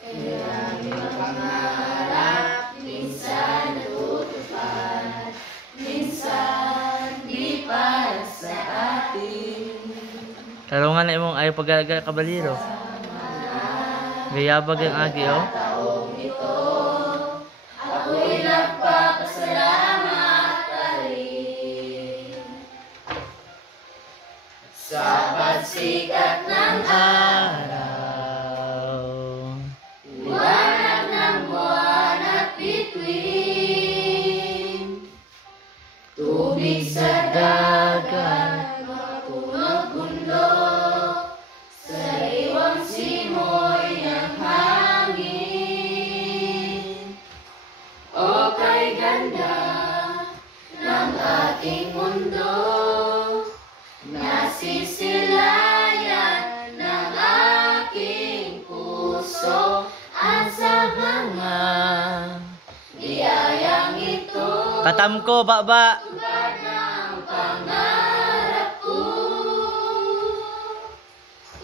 Kaya mga pangarap, minsan natutupad, minsan di para sa atin. Tarungan na imong ayaw pag-alaga kabaliro. Gayabag ang agi, oh. Taong ito, ako'y nagpapasalamat pa rin sa pagsikat ng Araw. liwanag ng buwan at bituin, tubig sa dagat, mapunog mundo, sariwang simoy ng hangin. O kay ganda ng ating mundo, nasisilayan ng aking puso at sa mga biyayang ito. Katamko, baba. Tupad ng pangarap ko,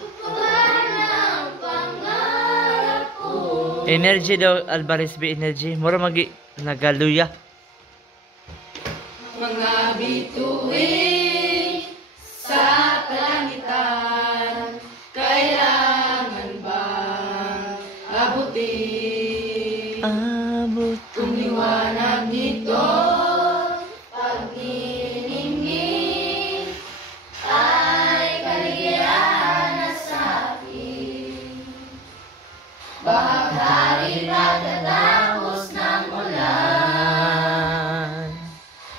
tupad ng pangarap ko. Energy daw, Alvarez B. Energy. Mura magi nagaluya. Mga bituin sa kalangitan, kailangan bang abutin? Kung liwanag nito pag niningning, ay kaligayahan na sa akin. Bahaghari natatapos ng ulan,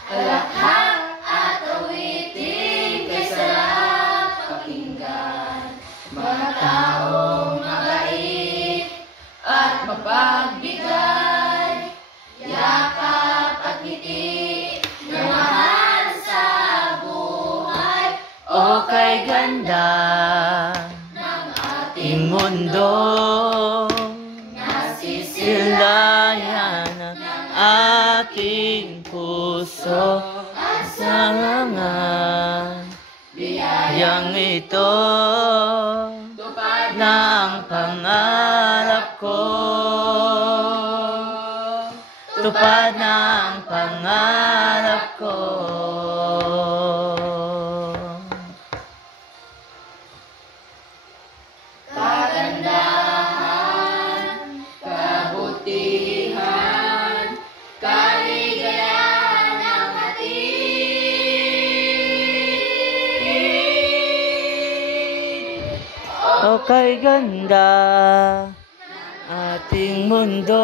alakhak at awitin kay sarap pakinggan. Mga taong mabait at mapagbigay, yakap at ngiti na mahal sa buhay. O kay ganda Ng ating ng mundo, nasisilayan silayan ng ating puso sa mga biyayang ito. tupad Ng pangarap ko, tupad ng pangarap ko. kagandahan, kabutihan, kaligayahan ng ating. O kay ganda ating mundo,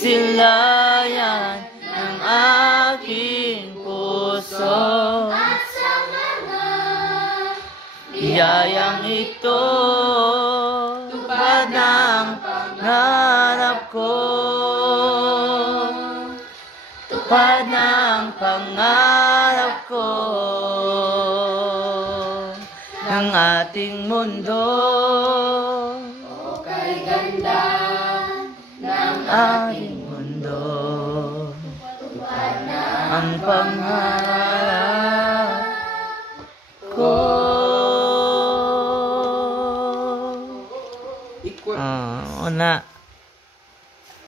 silayan ng aking puso. At sa mga Biyayang ito, tupad ng pangarap ko, tupad ng pangarap ko, ng ating mundo, o kay ganda ng ating mundo, tupad na ang pangarap.